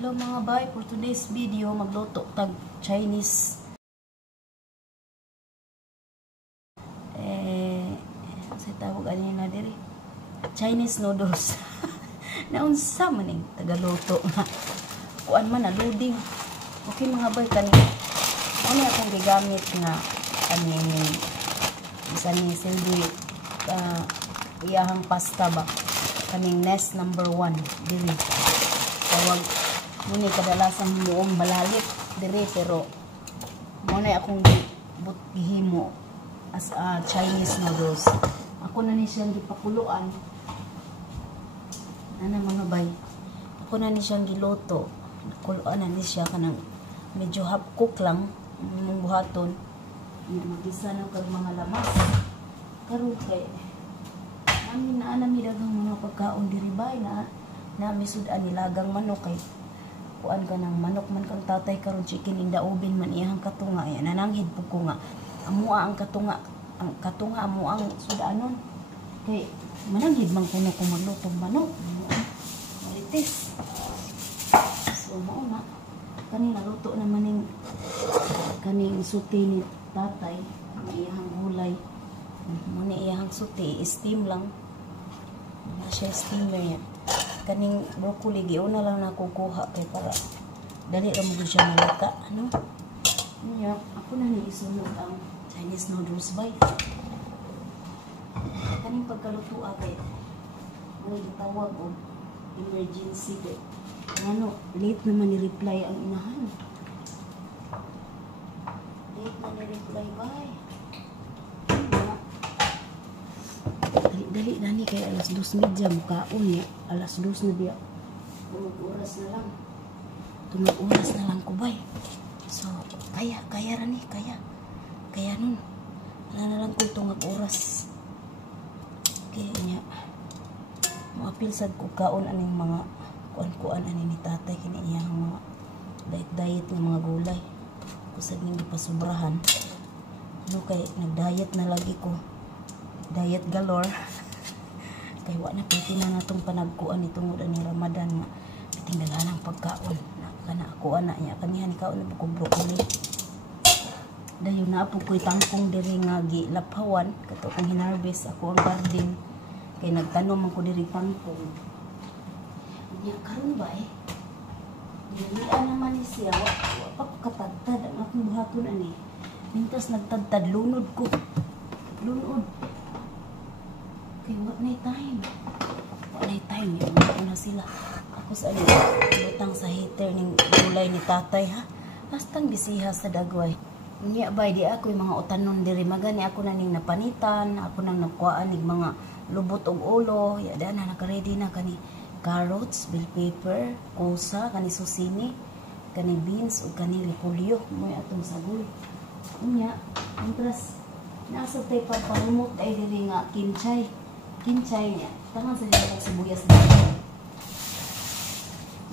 Hello mga bay, for today's video magluto tag Chinese sa tawag ani na diri Chinese noodles. Naunsa man ning tagaluto nga kuan man na loading. Okay mga bay, kani ano akong gigamit nga ani isa ni silbi iyahang pasta ba kaning Nest number 1 diri tawag muni kadalasan himuong balalit dire, pero muna akong gihimo as Chinese noodles. Ako na ni siyang gipakuluan ana mga bay, ako na ni siyang giluto, kuluan na ni siya kanang medyo half cook lang mong buhaton magisa na kag mga lamas karon kay nami daghang mga pagkaon diri bay na namisud-an nilagang manok kay kuan ka ng manok man kang tatay karon chicken in the oven man iyang katunga ya nananghid pug ko nga amo ang katunga amo ang sudanon kay mananghid man kuno ko maglutong manok marites. So mao na kanina luto naman ning kaning suti ni tatay iyang gulay muna iyang suti steam lang na siya steamer yan. Kaning broccoli giuna lang nakukuha kay para dali ra mo siya malata ano niya. Ako na ni isunod ang Chinese noodles bay kaning pagkaluto kay may gitawag og emergency kay ano late naman ni reply ang inahan, late na ni reply bay dali na ni kay alas 2:30 mukaon niya alas 2 na biya tunog oras na lang ko bay. So kaya ra ni kaya nun na lang ko tungag oras kaya niya moapil sad ko kaon aning mga kuan ani ni tatay kini iyang mga diet ng mga gulay kusag ning gipasubrahan no kay nag-diet na lagi ko, diet galore kay wa na piti na natong panagkuan itong ni Ramadan nga piting daghanang pagkaon kana ako ana nya kanihan kaon na ko broccoli dayon na po ko'y tangkong diri nga gilaphawan kato kong hinarvest ako ang garden kay nagtanom man ko diri tangkong nya karon ba dilian naman ni siya wa pa katadtad ang akong buhaton ani mintas nagtadtad lunod ko kay what na time yung na sila ako sa lutang sa heater ning gulay ni tatay ha bastang bisiha sa dagway niya bay di ako yung mga utanon diri magani ako na ning napanitan ako nang nakuhaan ning mga lubot og ulo yada na naka-ready na kani carrots, bell pepper, kosa, kani susini, kani beans ug kani repolyo moy atong sagol unya intras nasa tay pagpamumot ay diri nga kinchay niya tangan sa dili og sibuyas dito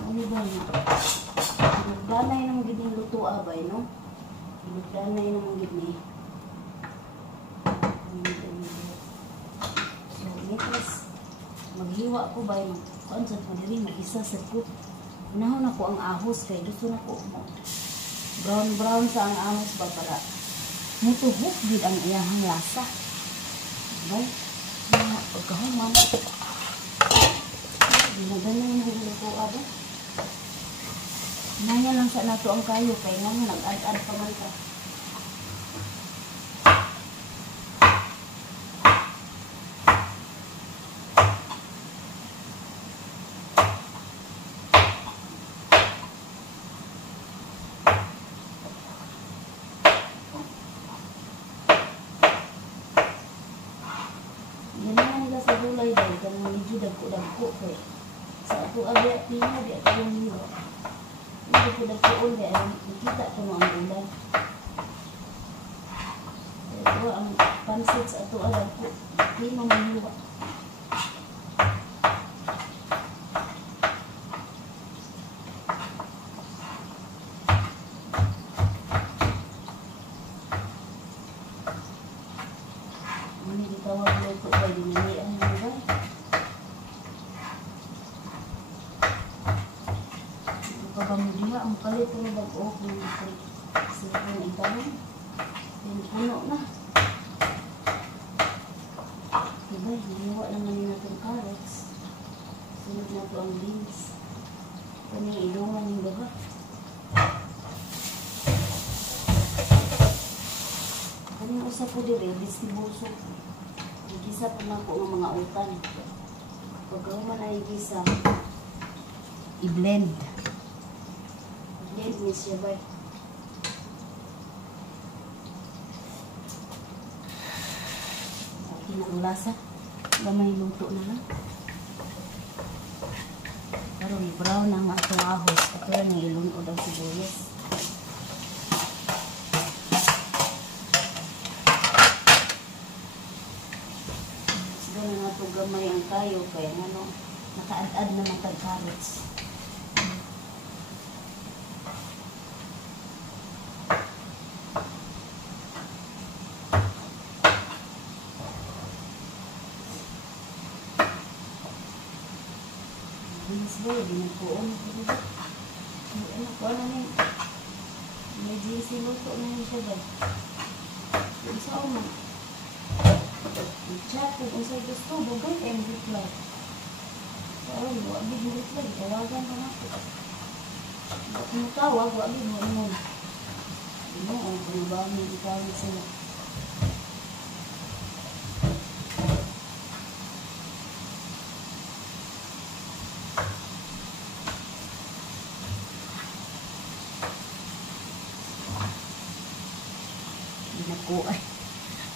ano ba niya danay nang giding luto abay no danay nang gidni so intras maghiwa ko bay kuan sa diri mag-isa sa ko unahon ako ang ahos kay gusto na ko brown sa ang ahos ba para mutuhok gid ang iyang lasa bay pagkahuman ginagaling na luto aba nanya lang sa nato ang kayo kay nga nag-ad pa man ka sa gulay dahil kung medyo dagko kay sa ako abya pina di ako yung hiwa medyo ko dagko ulit ay nakita ko mo ang gulay ito ang pansit sa ato alam ko pina mo hiwa muni ditawag mo ko ba dinilian mo ba dito na bag-o kung sipon ibalong. Then puno na. Diba, hiniwa naman yun natin carrots. Sunod na to ang beans. Kanyang ilungan yung baba. Kanyang usap po dire, distribuso. Igisa po na po ng mga utan. Pagkaman ay igisa, i-blend. I-blend niya siya ba? Akin ang lasa. Gamay luto na lang. Pero i-brown ang atong ahos. Ito lang yung ilunod ang sibuyas. Siguro na ito gamay ang kayo. Kaya ano, nakaad-ad naman tag-carrots. Mas ba, binagpuon ko diba? Ano ko, ano na may GC luto na yun siya ba? Yung sa uma. I-chat kung sa'yo gusto, bagay kayong reply. So, wabig mo reply, tawagan ka na po. Ba't mo tawag, wabig mo naman. Ano, ano ba may itawag sila?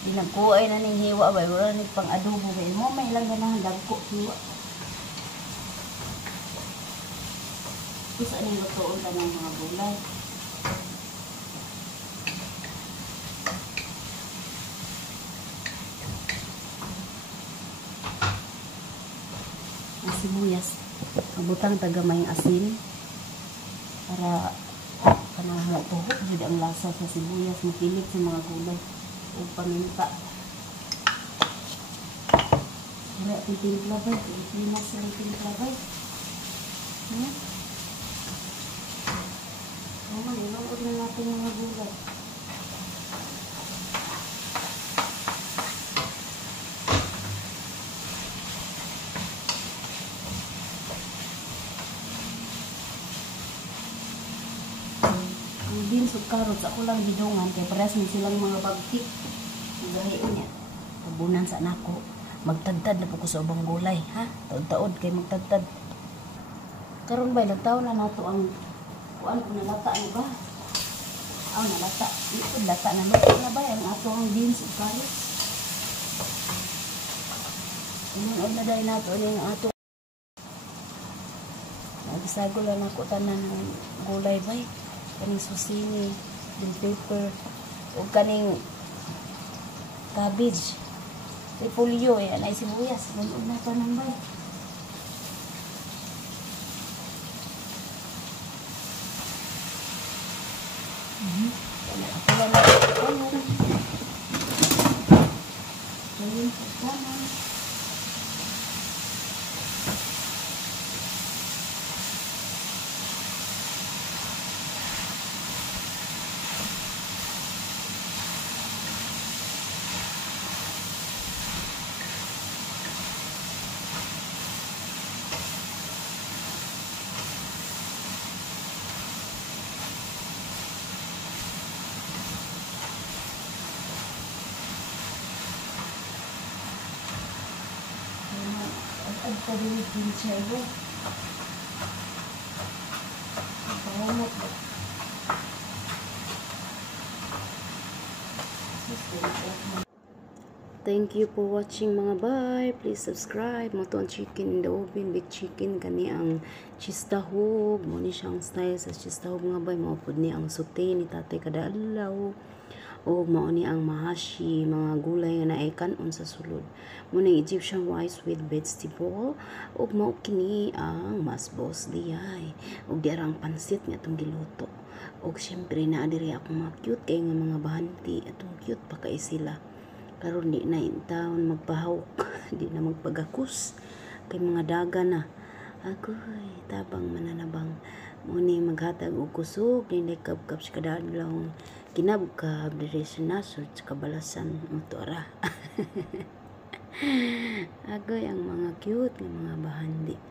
Dinagkuay na ning hiwa ba, wala ning pang adobo ba, mo may lang ganahan dagko hiwa. Gusto ning lutoon ka ng mga gulay. Ang sibuyas, abutang tagamay asin para kanang tuhok jud ang lasa sa sibuyas, makinig sa mga gulay o paminta. Wala itong timpla ba? Pilipinas sa timpla ba? Nilood na natin mga gulay. Ang beans ug carrots ako lang gidungan kay pares man silang mga bagtik. Gahiin niya. Tabunan sa nako. Magtagtad na po ko sa ubang gulay, ha? Taod-taod kay magtagtad. Karon ba nagtaon na nato ang kuan ko nalata ano ba? Aw nalata. Ito lata na luto na ba ang ato ang beans ug carrots? Ingon na dai nato ning ato. Nagisagol na ako tanan ng gulay bay. Kaning susini, bell pepper, o kaning cabbage, repolyo, anay sibuyas, lunod na pa ng bay. Ako lang na ito. Ayun, pagkama. At pag-uwi din siya ito. Pangamot ba? Thank you for watching mga bay. Please subscribe. Moto ang chicken in the oven. Big chicken. Kani ang chistahog. Mo ni siyang style sa chistahog mga bay. Maupod ni ang sute ni tatay kada adlaw. O mao ni ang mahashi, mga gulay nga naay kanon sa sulod. Muna Egyptian rice with vegetable. O mao kini ang masbos diyay. O diarang pansit nga itong giluto. O syempre na adiri akong mga cute kay nga mga bahanti. Atong cute pa kay sila. Karon di na in taon magpahawk. Di na magpagakus. Kay mga daga na. Agoy, tabang mananabang. Muni maghatag og kusog dinay kabkab sa kadadlawng kinabkab diri sa nasod sa kabalasan motora. Agoy ang mga cute nga mga bahandi.